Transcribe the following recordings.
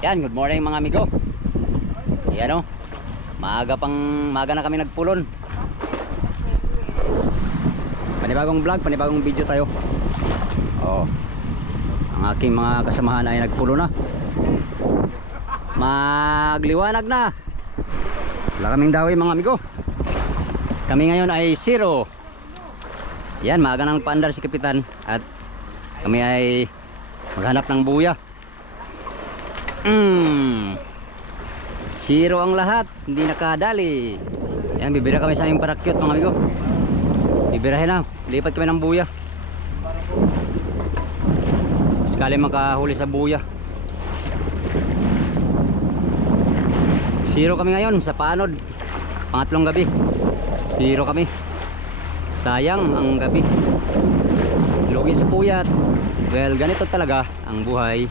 Yan, good morning mga amigo. Ayan o, maaga na kami nagpulon. Panibagong vlog, panibagong video tayo. Oh, ang aking mga kasamahan ay nagpulo na. Magliwanag na. Wala kaming dawi mga amigo. Kami ngayon ay 0. Yan, maaga nang paandar si Kapitan. At kami ay maghanap ng buya. 0 ang lahat, hindi nakadali. Yan, bibira kami sa aming parakyot mga amigo. Bibirahin na, lipat kami ng buya. Sakali makahuli sa buya. 0 kami ngayon sa paanod. Pangatlong gabi 0 kami. Sayang ang gabi. Lugi sa puyat. Well, ganito talaga ang buhay.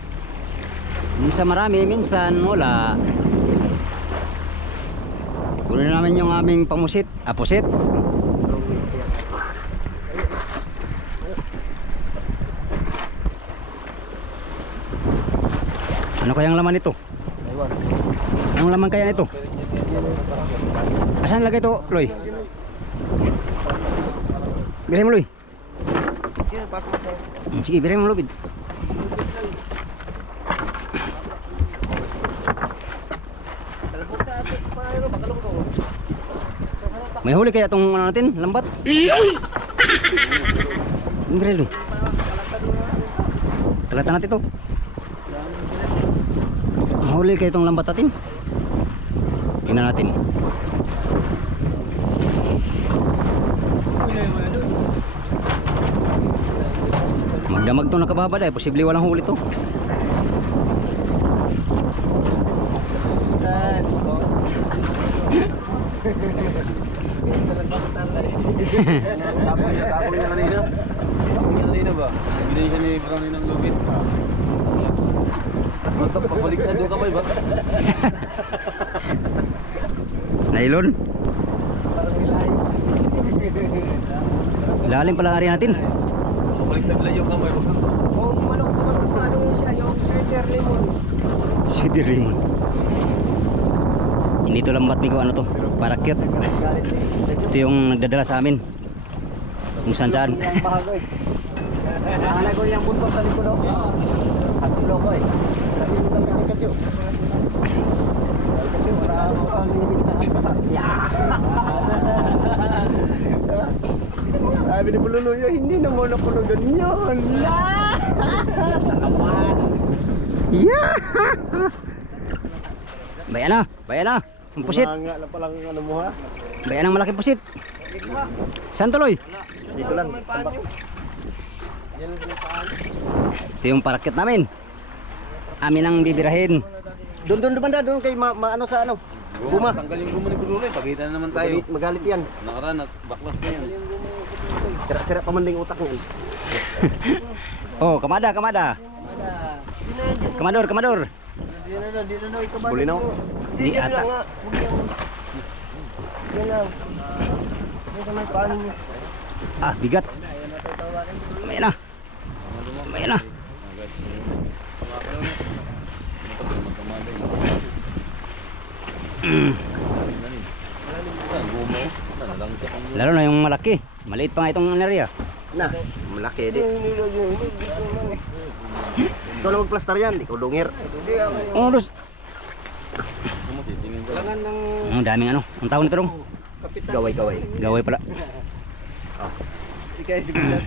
Minsan marami, minsan wala. Kunin namin yung aming pamusit. Pusit. Ano kayang laman ito? Anong laman kaya nito? Asan lagay ito, Loy? Biray mo, Loy. Sige, biray mo, Loy. May huli kaya itong ano natin, lambat? Biray, Loy. Talatan natin ito. Mahuli kaya itong lambat natin. Tingnan natin. Magdamag to nakababad eh. Posible walang huli to. Ako niya kanina ba? Binili siya ni Brownie ng lupit. Matok, pagbalik na doon kamay ba? Nailon. Lalim pala area natin. Pagbalik na bila yung kamay ba? Oh, manok ano siya, yung sweater lemon. Sweetie lemon. Hindi to lambat ko, ano to? Parakyot. Ito yung nagdadala sa amin. Kung saan saan. Nakala ko yung buntot sa likod ako. At ulo ko eh. Nalimutan kasi kadyo. Kadyo, para mukhang hindi kita kapasa. Sabi ni Pululuyo, hindi naman ako na ganyan. Yeah! Bayan na, bayan na. Ang pusit. Nga lang palang ano mo ha. Bayan ang malaking pusit. Saan tuloy? Dito lang. Tambak. Ito yung parakyat namin. Amin ang bibirahin. Doon banda, doon kay ano sa ano. Guma. Tanggal yung guma ni Brownie. Pagkita na naman tayo. Magalit yan. Nakaraan at baklas na yan. Sira pa man din utak niyan. Oh, kamada, kamada. Kamador, kamador. Buli na ako. Di ata. Bigat. May na. May na. Lalo na yung malaki. Maliit pa nga itong area. Na, malaki di. Ikaw lang magplastar yan, ikaw dungir. Oh, dos. Ang daming ano. Ang tawag nito dong. Gaway-gaway. Gaway pala.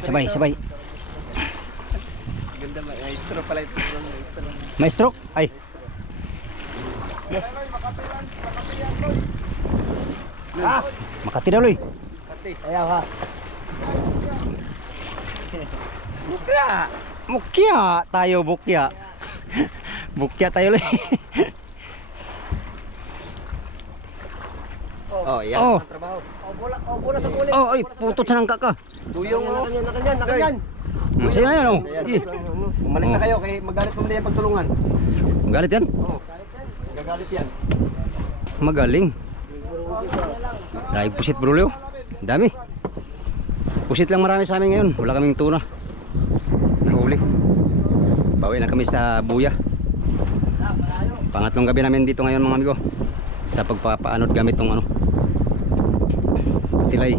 Sabay, sabay. May stroke? Ay. Makati daw, Loy. Ayaw ha. Bukya. Bukya tayo, bukya. Bukya tayo, Loy. Oh, yan Oh. ang trabaho. Oh, bola sa kulit. Oh, ay, putot sa nangka ka. Duyong mo. Nakanyan. Masaya na yan, oh. Umalis na kayo kay magalit mo na yan pagtulungan. Magalit yan? Oo. Gagalit yan. Magaling. Dahil pusit, bro, Leo. Dami. Pusit lang marami sa amin ngayon. Wala kaming tuna. Nahuli. Bawi na kami sa buya. Pangatlong gabi namin dito ngayon mga amigo sa pagpapaanod gamit tong ano tilay.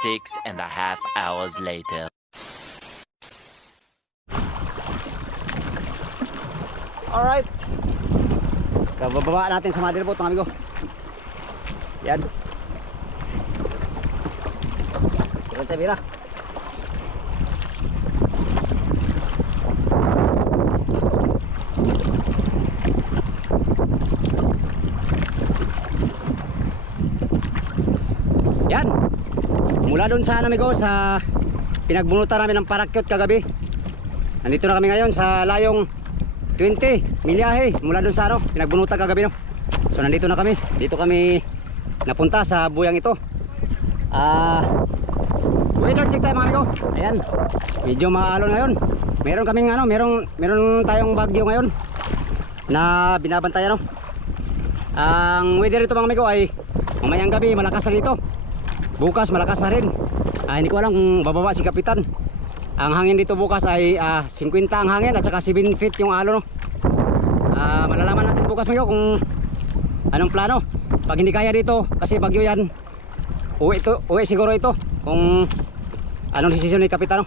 6.5 hours later. Alright, kabababa natin sa motherboard mga amigo. Yan. Tira tayo bira. Yan. Mula doon sa amigo sa pinagbunutan namin ng parakyot kagabi. Nandito na kami ngayon sa layong 20 milyahe mula doon sa pinagbunutan kagabi no. So nandito na kami. Dito kami napunta sa buyang ito. Weather check tayo mga amigo. Ayan. Medyo maalon ngayon. Meron kaming meron tayong bagyo ngayon na binabantayan no. Ang weather ito mga amigo ay mamayang gabi malakas na dito. Bukas malakas na rin. Hindi ko alam kung bababa si Kapitan. Ang hangin dito bukas ay 50 ang hangin at saka 7 feet yung alon no. Malalaman natin bukas mga kung anong plano. Pag hindi kaya dito kasi bagyo yan, uwi siguro ito kung anong desisyon ni Kapitan no.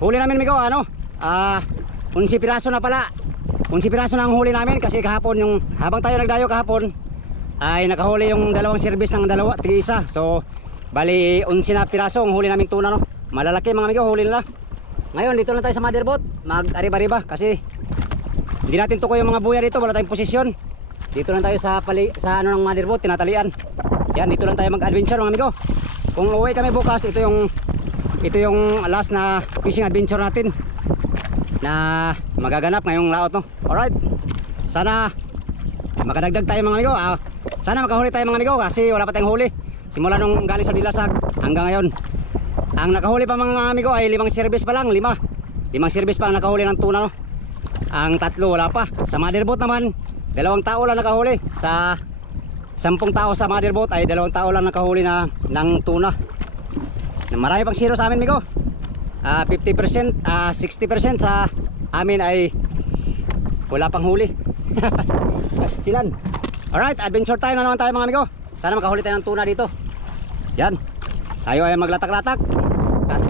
Huli namin mga 11 piraso na pala. 11 piraso na ang huli namin kasi kahapon yung habang tayo nagdayo kahapon ay nakahuli yung dalawang service ng dalawa tig-isa. So bali 11 na piraso ang huli namin tuna no. Malalaki mga amigo, huli nila. Ngayon dito lang tayo sa motherboard, mag-ariba-riba kasi hindi natin tukoy yung mga buya dito, wala tayong posisyon. Dito lang tayo sa ng motherboard, tinatalian. Yan, dito lang tayo mag-adventure mga amigo. Kung uwi kami bukas, ito yung last na fishing adventure natin na magaganap ngayong laot no. Alright. Sana makadagdag tayo mga amigo. Sana makahuli tayo mga amigo kasi wala pa tayong huli. Simula nung galing sa Dilasag hanggang ngayon. Ang nakahuli pa mga amigo ay 5 service pa lang, 5 service pa ang nakahuli ng tuna no. Ang 3 wala pa. Sa motherboat naman 2 tao lang nakahuli. Sa 10 tao sa motherboat ay 2 tao lang nakahuli ng tuna. Marami pang zero sa amin amigo. 50%, 60% sa amin ay wala pang huli. Pastilan. Alright, adventure tayo na naman tayo mga amigo. Sana makahuli tayo ng tuna dito. Yan. Tayo ay maglatak-latak at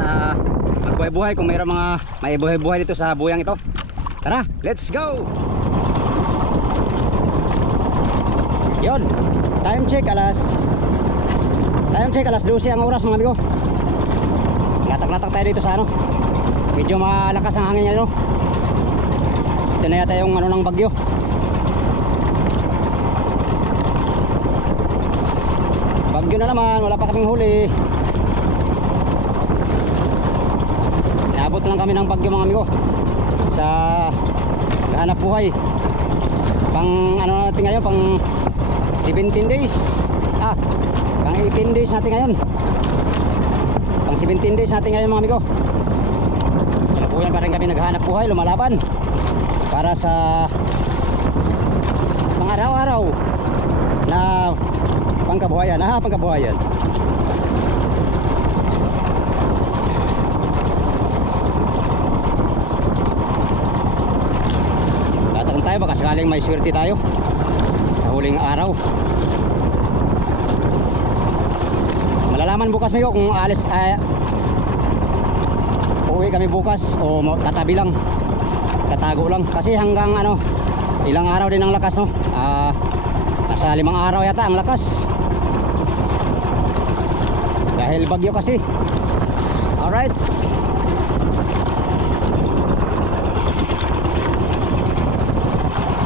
magbuhay-buhay kung mayroong mga may buhay-buhay dito sa buyang ito. Tara, let's go! Yon, time check alas 12 ang oras mga amigo. Latak-latak tayo dito sa medyo malakas ang hangin niya no. Ito na yata yung ng bagyo. Bagyo na naman, wala pa kaming huli. Naabot lang kami ng bagyo mga amigo sa hanap buhay. Pang natin ngayon, pang 17 days. Pang 18 days natin ngayon. Pang 17 days natin ngayon mga amigo. Sa labuyan pa rin kami naghanap buhay, lumalaban para sa mga araw-araw na pangkabuhayan. Pangkabuhayan. Tatakon tayo baka sakaling may swerte tayo sa huling araw. Malalaman bukas amigo kung uwi kami bukas o tatabi lang, tatago lang kasi hanggang ilang araw din ang lakas no. Nasa 5 araw yata ang lakas dahil bagyo kasi. Alright,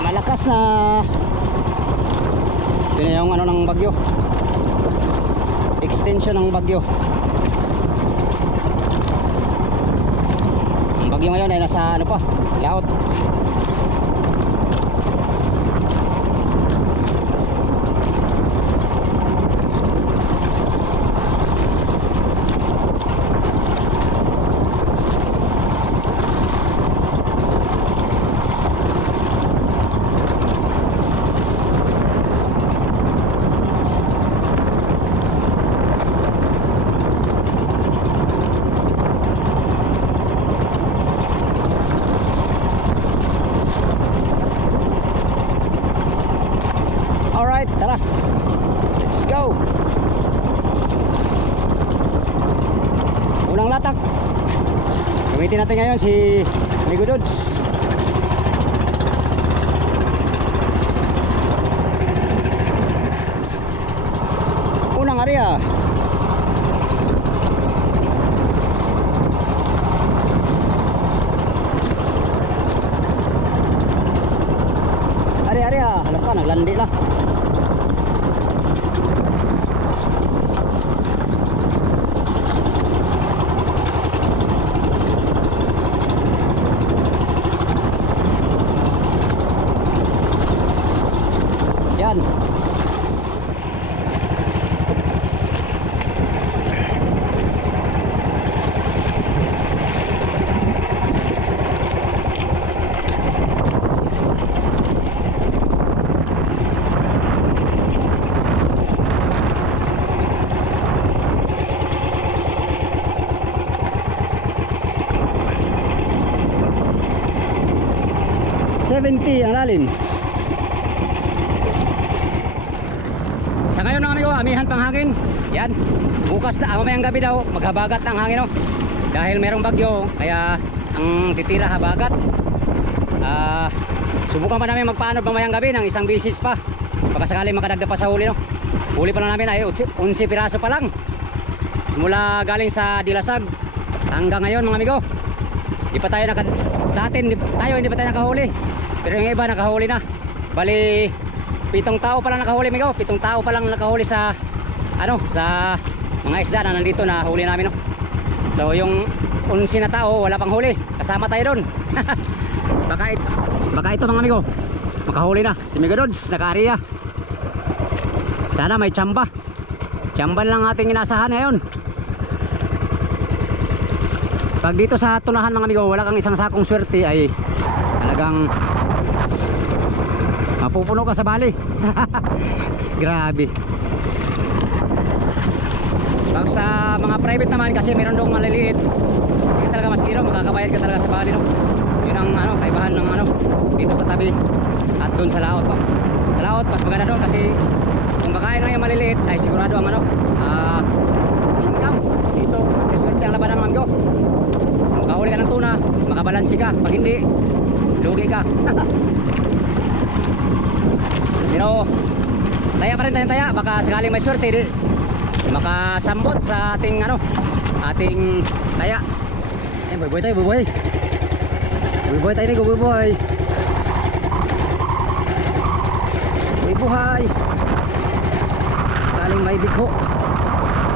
malakas na ito na yung ng bagyo, extension ng bagyo. Ang bagyo ngayon ay nasa laot. Gamitin natin ngayon si Amigo Dudes. Unang area. Area, halap ka, naglandi na. Yan. Ang lalim. Sa ngayon mga amigo, amihan pang hangin. Yan. Bukas na, mamayang gabi daw, maghabagat ang hangin, no? Dahil merong bagyo, kaya ang titira habagat. Subukan pa namin magpaano mamayang gabi ng isang bisis pa. Baka sakali makadagdag pa sa huli, no? Huli pa na namin ay 11 piraso pa lang. Simula galing sa Dilasag hanggang ngayon mga amigo. Di pa tayo sa atin, hindi pa tayo nakahuli. Pero yung iba nakahuli na. Bali 7 tao pa lang nakahuli, amigo. 7 tao pa lang nakahuli sa sa mga isda na nandito na huli namin, no. So yung 11 na tao wala pang huli. Kasama tayo doon. baka ito mga amigo, makahuli na si Amigo Dudes, naka-area. Sana may tsamba. Tsamba lang ating inasahan ngayon. Pag dito sa tunahan mga amigo, wala kang isang sakong swerte ay talagang mapupuno ka sa bali. Grabe. Pag sa mga private naman kasi meron doong maliliit, hindi ka talaga masiro, makakabayad ka talaga sa bali, no? Yun ang kaibahan ng dito sa tabi at doon sa laot, no? Sa laot mas maganda doon kasi kung kakain lang yung maliliit ay sigurado ang income. Dito swerte ang labanan mga amigo. Makahuli ka ng tuna, makabalansi ka. Pag hindi, lugi ka. Pero taya pa rin tayong taya. Baka sakaling may swerte makasambot sa ating ating taya. Buhay tayo, buhay. Buhay tayo, amigo, buhay. Buhay. Sakaling may bigho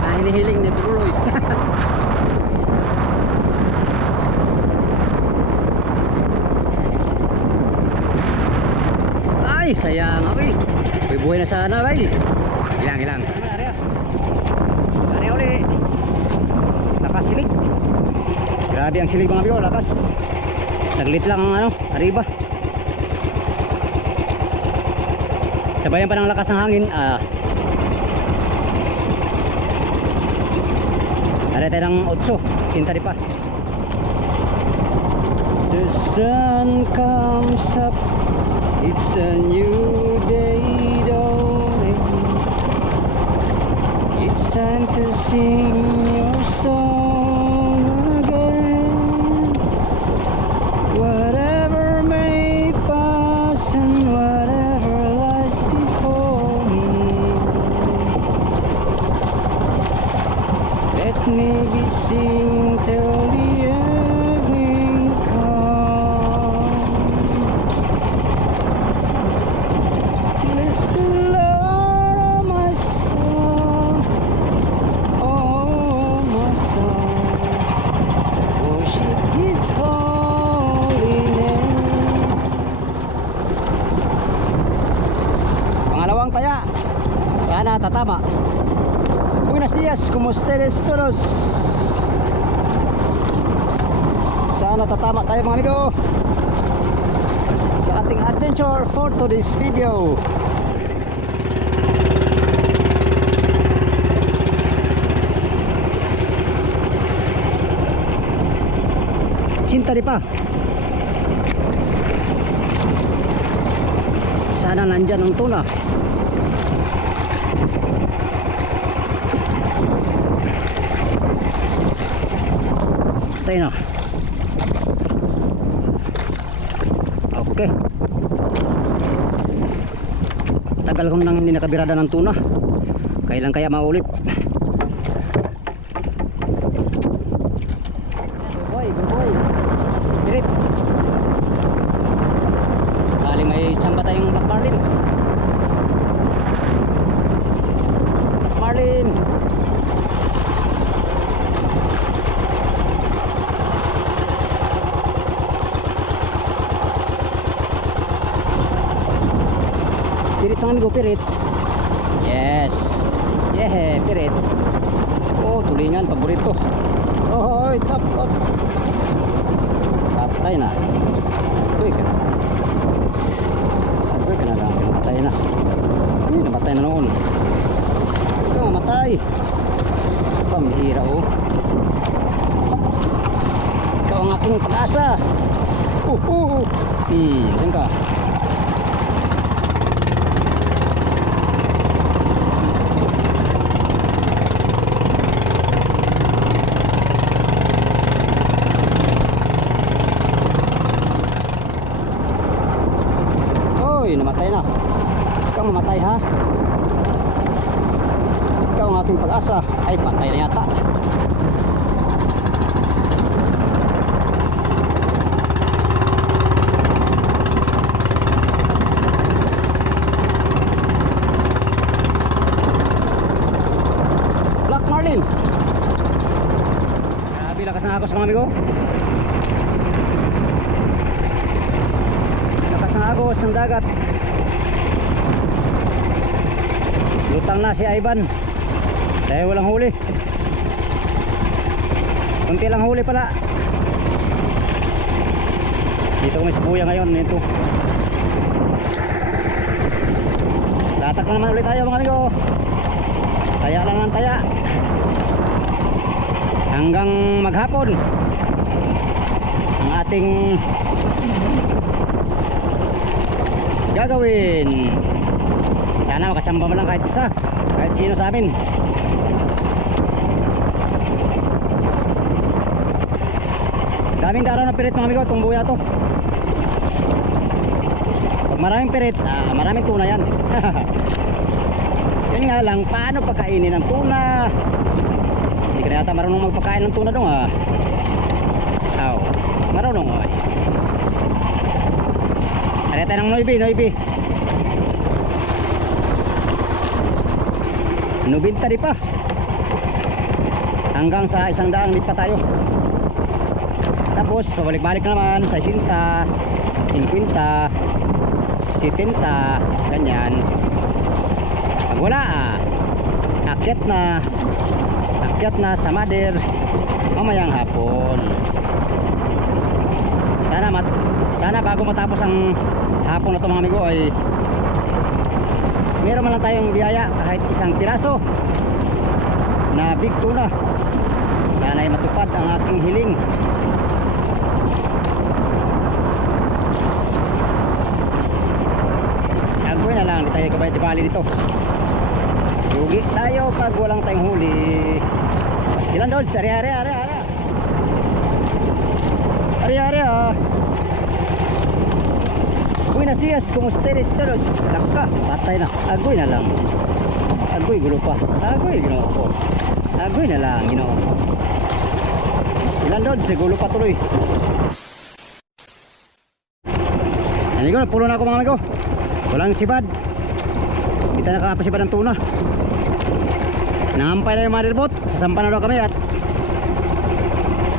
na hinihiling ni Tuloy. Ay, sayang, okay. Buhay na sana, bay. Hilang. Ari uli. Lakas silig. Grabe ang silig mga amigo, lakas. Saglit lang ang arriba. Sabayan pa ng lakas ng hangin. Ari tayo ng 8, cinta di pa. The sun comes up. It's a new day dawning. It's time to sing your song again. Whatever may pass and whatever lies before me, let me be sing till the evening comes. Bless the Lord, oh my soul, oh my soul, worship His holy name. Pangalawang taya, sana tatama. Buenos días, ¿cómo ustedes todos? Sana tatama tayo mga amigo sa ating adventure for today's video. Cinta di pa. Sana nandyan ang tuna. Tayo na. Okay. Tagal ko nang hindi nakabirada ng tuna. Kailan kaya maulit? Boy, boy. Pirit. Sakaling may tsamba tayong Black Marlin. Black Marlin. Pirit mga amigo, pirit. Yes. Yeah, pirit. Oh, tulingan, paborito. Oh, top, top. Patay na. Uy, ka na lang. Uy, ka na lang. Patay na. Uy, namatay na noon. Ito, mamatay. Pamihira, oh. Ikaw ang aking pag-asa. Diyan ka. Namatay na. Ikaw mamatay ha. Ikaw ang aking pag-asa. Ay patay na yata. Black Marlin. Grabe, lakas na ako sa mga amigo. Lakas na agos ng dagat. Lutang na si Ivan dahil walang huli. Kunti lang huli pala. Dito kami sa buya ngayon. Ito, tatak na naman ulit tayo mga amigo. Taya lang ng taya hanggang maghapon. Ang ating gagawin, sana makatsamba mo lang kahit isa, kahit sino sa amin. Daming daraw na pirit mga amigo itong buhay na to. Pag maraming pirit, maraming tuna yan. Yan nga lang, paano pagkainin ng tuna? Hindi ka na yata marunong magpakain ng tuna dong ha. Aw, marunong ay. Ano tayo ng noibi. 90 di pa. Hanggang sa 100 di pa tayo. Tapos pabalik-balik na naman sa 60, 50, 70, ganyan. Pag wala akyat na sa Mader mamayang hapon. Sana bago matapos ang hapon na ito mga amigo ay meron man lang tayong biyaya kahit isang piraso na big tuna. Sana ay matupad ang aking hiling. Agawin na lang, di tayo kabayad sa bali dito. Lugi tayo pag walang tayong huli. Pastilan doon, ari. Buenos días, como ustedes todos. Laka, patay na. Agoy na lang. Agoy, gulo pa. Agoy, ginawa ko. Agoy na lang, ginawa ko. Ilan doon, siguro pa tuloy. Amigo, napulo na ako mga amigo. Walang sibad. Hindi tayo nakakapasibad ng tuna. Nangampay na yung motherboat. Sasampan na daw kami at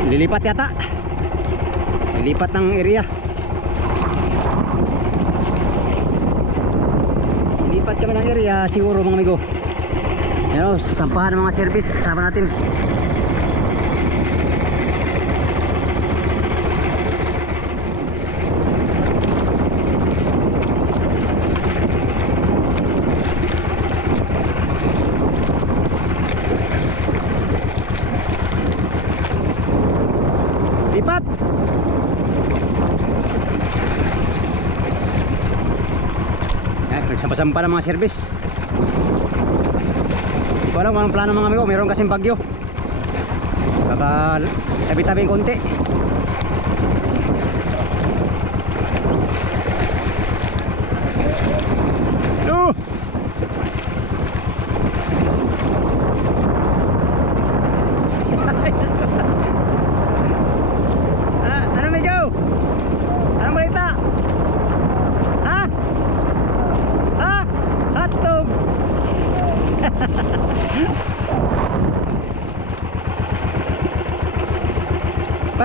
lilipat yata. Lilipat ng area. Lipat kami ng area siguro mga amigo. Yan o, sampahan ng mga service kasama natin. Lipat. Nagsampa-sampa ng mga service. Hindi ko alam kung anong plano mga amigo. Meron kasing bagyo. Baka tabi-tabi konti.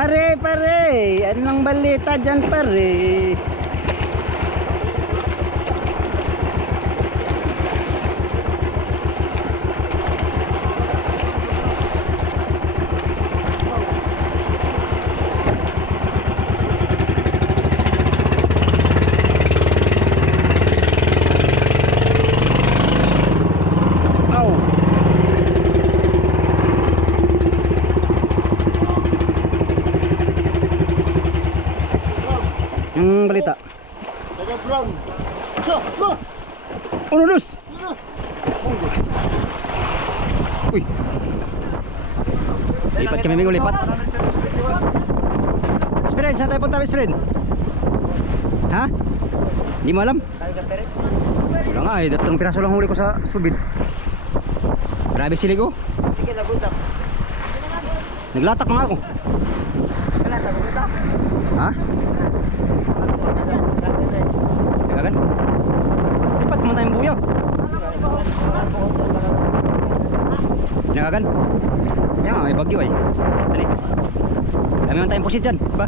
Pare, anong balita dyan pare? Yung balita. Taga Brown. So, no. Uno, dos. Uy. Lipat kami, Migo, lipat. Best friend, saan tayo punta, best friend? Ha? Hindi mo alam? Wala nga eh, datang piraso lang huli ko sa subid. Grabe sili ko. Sige, nagutak. Naglatak nga ako. Ha? Nagagan? Lipat mo tayong buyaw. Nagagan? Yan nga, may bagyo ay. Dali. Dami man tayong pusit dyan. Ba?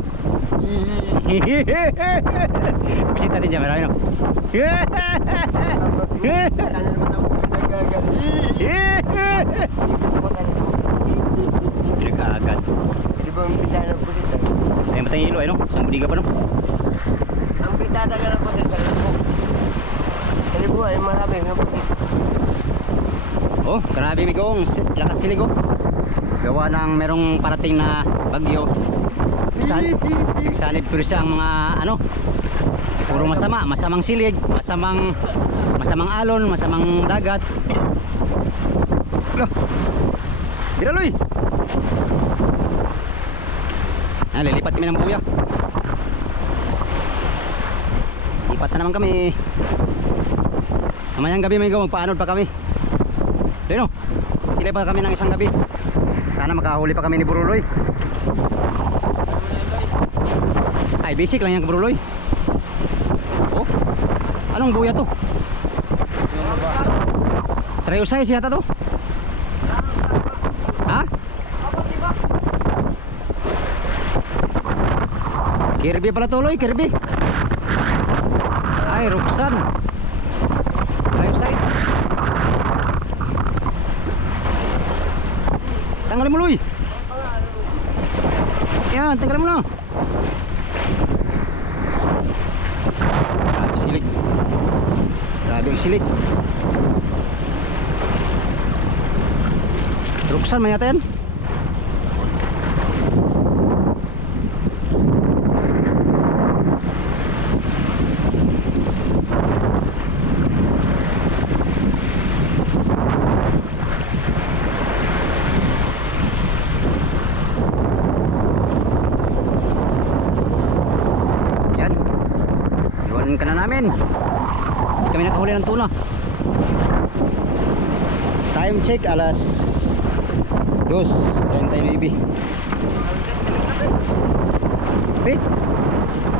Pusit natin dyan, marami no? Pinag-aagad. Di ba ang pita ng pusit? Ay, matang ilo ay no? Isang budiga pa no? Ang pita talaga ng pusit sa libo. Sa libo ay marami ng pusit. Oh, grabe Migong, lakas siligo. Gawa ng merong parating na bagyo. Salib pero siya ang mga ano, puro masama, masamang silig, masamang alon, masamang dagat. Loh. Diraloy. Lilipat kami ng buya. Lipat na naman kami. Mamayang gabi Migong, magpaanod pa kami. Dino, tila pa kami ng isang gabi. Sana makahuli pa kami ni Buruloy. Ay, basic lang yan Buruloy. Oh, anong buya to? Trio size yata to? Ha? Kirby pala tuloy, Kirby. Ay, Roxanne. Trio size. Tanggalin mo Luy. Yan, tanggalin mo na. Grabe silig. Grabe ang silig. Ruksan man yata yan. Ka na namin. Hindi kami nakahuli ng tuna. Time check alas 2:39.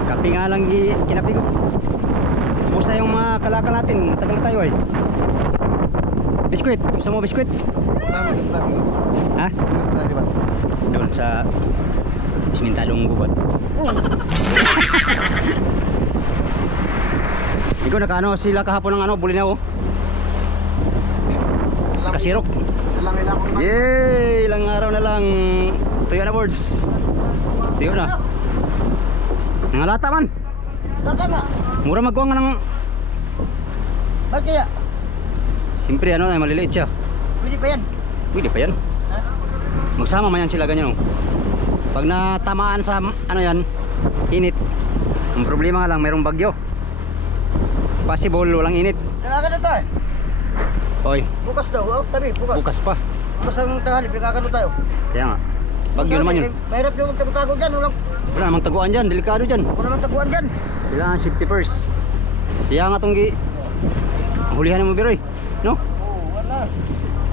Kapi nga lang kinapi ko. Tapos na yung mga kalakal natin. Matagal na tayo ay. Biskuit. Gusto mo biskuit? Ha? Doon sa simentalong gubat. Ikaw nakaano sila kahapon ng ano, bulinaw. Kasirok. Yay! Ilang araw na lang. Tuyo na boards. Tuyo na. Nangalata man. Lata na. Mura magkuha nga ng... Bakit kaya? Siyempre ano, maliliit siya. Pwede pa yan. Pwede pa yan. Ha? Magsama man yan sila ganyan. Oh. Pag natamaan sa ano yan, init. Ang problema nga lang, mayroong bagyo. Possible, walang init. Nagkakano tayo? Oy, Bukas daw. Oh, tabi, bukas. bukas pa. Bukas ang tanghali, nagkakano tayo? Kaya nga. Bagyo naman yun. Mahirap yung magtago dyan. Wala namang taguan dyan, delikado dyan. Wala namang taguan dyan. Kailangan safety first. Siya nga itong hulihan mo biroy. No? Oo, wala.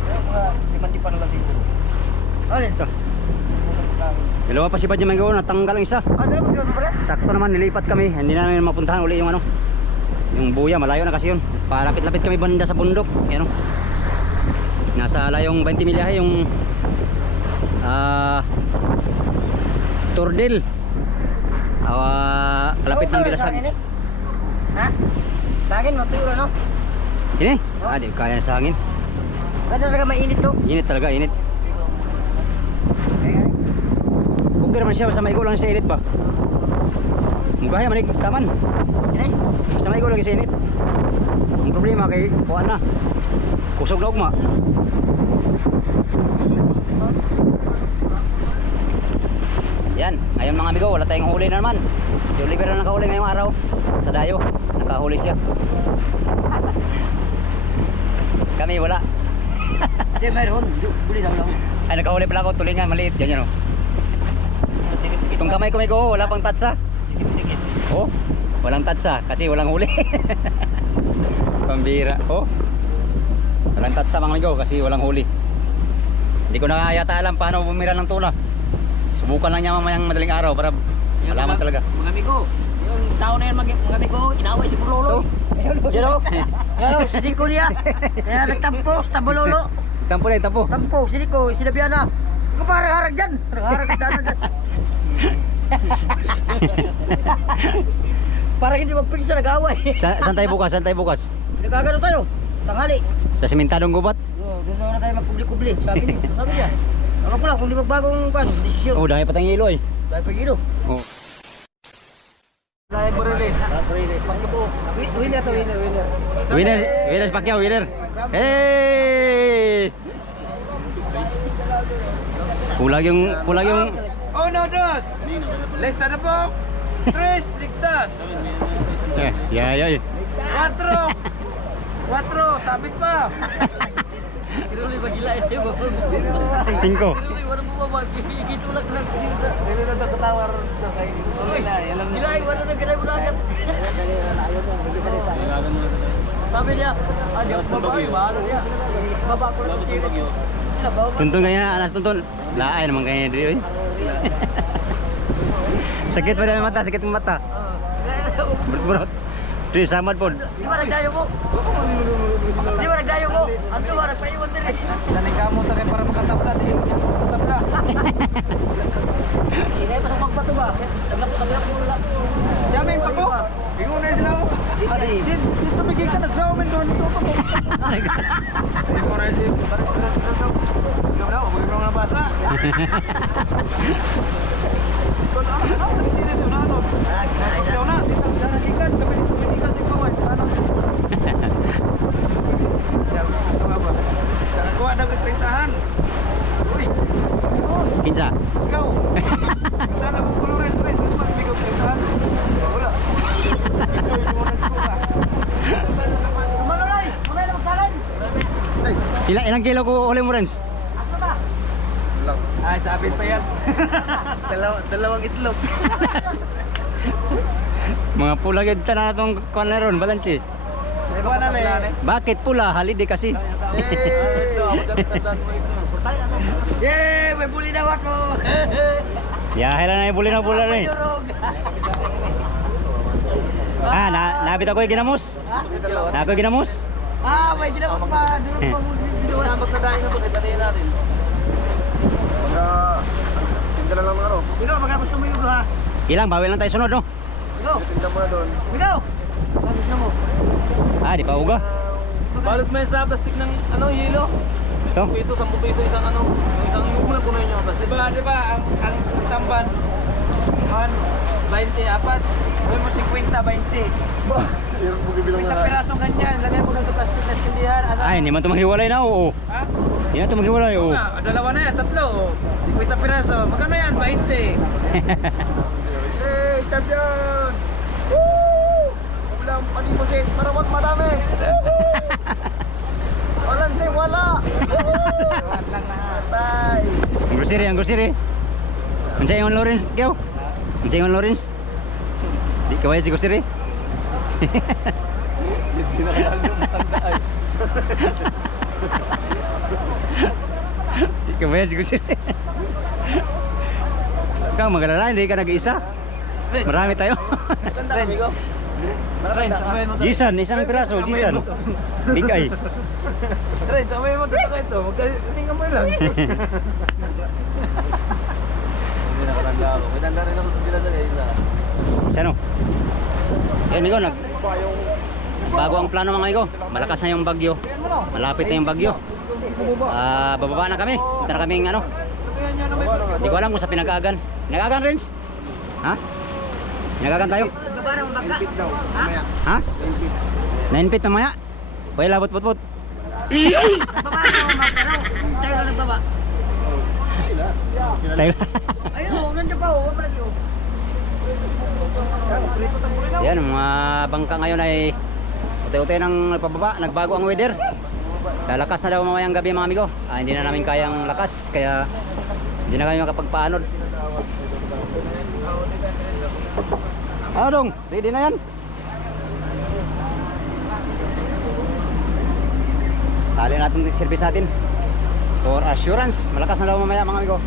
Kaya mga 5 pa na lang siguro. Alin? Ito. Dalawa pa si Badya may gawin, natanggal ang isa. Ah, dalawa sila pala? Sakto naman, nilipat kami. Hindi na namin mapuntahan uli yung ano. Yung buya, malayo na kasi yun. Palapit-lapit kami banda sa bundok. Yan o. Nasa layong 20 milyahe yung Turdil. Kalapit ng Dilasag. Ha? Sa akin, maturo, no? Ini? Di kaya sa hangin. Ganda talaga mainit to. Init talaga, init. Okay naman siya, basta maigo lang sa init ba? Mugaya manig taman. Ini? Basta maigo lagi sa init. Ang problema kay kuha na. Kusog na ugma. Yan, ngayon mga amigo, wala tayong huli na naman. Si Oliver na nakahuli ngayong araw. Sa dayo, nakahuli siya. Kami wala. Hindi, mayroon. Buli lang lang. Ay, nakahuli pala ako, tulingan, maliit. Yan, oh. Itong kamay ko, amigo, wala pang tatsa. Oh, walang tatsa kasi walang huli. Pambira. Oh, walang tatsa mga amigo kasi walang huli. Hindi ko na yata alam paano bumira ng tuna. Subukan lang niya mamayang madaling araw para malaman talaga. Mga amigo, yung tao na yan mga amigo, inaway si Pulolo. Yan o. Yan o, siniko niya. Kaya nagtampo, sa Tabololo. Tampo na, tampo. Tampo, siniko, sinabihan na. Ikaw parang harag dyan. Harag dyan. Parang hindi magpingsa nag-away. Saan tayo bukas? Saan tayo bukas? Nagkagano tayo, tanghali. Sa simentadong gubat? Doon na tayo magkubli-kubli. Sabi niya. Ako pala, kung di magbagong desisyon. Oh, dahil patang ilo eh. Dahil pag-ilo. Oh. Live release. Winner to winner. Winner Pacquiao, winner. Hey! Kulag yung Uno, dos. Lista na po. Tres, ligtas. yeah. Cuatro, sabit pa. Kiruli magila ito. 5. Kiruli, wala mo ba? Gigito lang lang sinsa. Sino na tatawar na kay Gilay, wala na gilay mo na agad. Sabi niya, di ako babae, bahala niya. Baba ko na siya. Sila bawa. Tuntun kaya, anas tuntun. Laay naman kaya diri oy. Sakit pa sa mata, sakit mata. Burot. Di samad pod. Di ba nagdayo mo? Di ba nagdayo mo? Ang tuwa, nagpaiwan din eh. Nanigamo ta kay para makatabla di. Tabla. Hindi pa sa magbato ba? Taglap mo lang. Jamin pa ko. Ingon na sila. Dito bigay ka nag-draw men doon dito pa ko. Imo ra si. Ikaw daw, magiging na basa. Kon ano sini na ano. Ikaw na, dito na gikan kami gikan si kawan. Ano? Kuha na pagpintahan. Uy. Kinsa? Ikaw. Sana mo kulurin pre, di ba bigo pagpintahan? Wala. Magalay! Mamaya na magsalan! Ilang kilo ko uli mo Renz? Asa ba? Ay, sabit pa yan. Dalawang itlog. Mga pula gid ta na tong kuan na ron, balansi. May kuha na le. Bakit pula? Halidi kasi. Yay! May buli daw ako! Ya, hela na ibuli na pula ni. Nabit ako ginamos. Na ako ginamos. May ginamos pa! Doon pa mo binuha. Tambak na dahil na po, ipatayin natin. Tinda na lang mga ro. Ikaw, magkakagusto mo yung ha? Ilang bawal lang tayo sunod no. Ikaw! Tinda mo na doon. Ikaw! Magkakagusto mo? Di pa uga. Balot mo yun sa plastic ng hilo. Ito. 10 piso, 10 piso isang yung isang muna puno nyo. Di ba, ang tamban, 20, apat. Gawin mo 50, 20. Ba, hirap mo kabilang 50 na. piraso ganyan, lagay mo sa plastic na sindihan. Ay, hindi man ito maghiwalay na. Oo. Ha? Hindi na ito maghiwalay. Oo. Dalawa na yan, tatlo. 50 piraso. Magkano yan? 20. Hey, champion! Woo! Ulam panimusit para wag madami. Walang sing wala. Wala lang na. Bye. Ang grocery. Unsa yung Lawrence kyo? Unsa yung Lawrence? Di kaway si grocery. Hindi na kailangan yung matandaan. Di kaway si grocery. Kang magalala, hindi ka nag-iisa. Marami tayo. Tanda, amigo. Jisan, isang piraso, Jisan. Bigay. Ren, samay mo dito ito. Magkasing mo lang. Hindi na karami May tanda rin ako sa sila sa isa. Sano? Yan amigo, bago ang plano mga amigo. Malakas na yung bagyo. Malapit na yung bagyo. Bababa na kami. Punta na kaming ano. Hindi ko alam kung sa Pinag-Agan. Pinag-Agan, Renz? Ha? Pinag-Agan tayo? Nagbaba ng bangka. daw. Mamaya. Ha? 9 feet mamaya? Pwede labot put. Nagbaba ng bangka daw. Tayo na nagbaba. Tayo. Ayun, nandiyan pa oh. Malaki oh. Yan, mga bangka ngayon ay uti-uti nang pababa. Nagbago ang weather. Lalakas na daw mamayang gabi mga amigo. Hindi na namin kayang lakas. Kaya hindi na kami makapagpaanod. Ano dong? Ready na yan? Tali natin yung service natin for assurance. Malakas na daw mamaya mga amigo.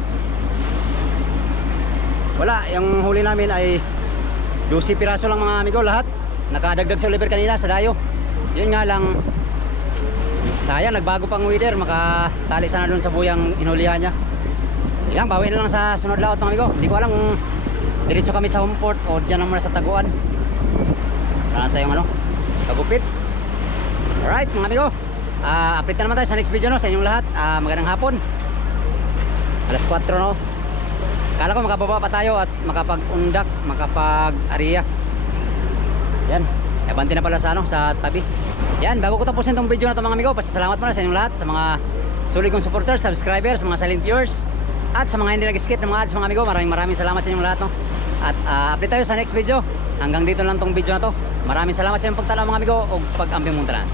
Wala, yung huli namin ay 12 piraso lang mga amigo lahat. Nakadagdag sa Oliver kanina sa dayo. Yun nga lang, sayang nagbago pang weather. Makatali sana dun sa buyang inulihan niya. Ilang, bawi na lang sa sunod laot mga amigo. Hindi ko alam kung diretso kami sa home port o dyan naman sa Taguan. Wala na tayong ano, Tagupit. Alright mga amigo, update na naman tayo sa next video no, sa inyong lahat. Magandang hapon. Alas 4 no. Kala ko makababa pa tayo at makapag-undak, makapag-area. Yan, abanti na pala sa ano, sa tabi. Yan, bago ko tapusin tong video na to mga amigo, pasasalamat muna sa inyong lahat, sa mga sulit kong supporters, subscribers, mga silent viewers, at sa mga hindi nag-skip ng mga ads mga amigo. Maraming salamat sa inyong lahat no. At update tayo sa next video. Hanggang dito lang tong video na to. Maraming salamat sa inyong pagtanaw mga amigo o pag-amping mong tanan.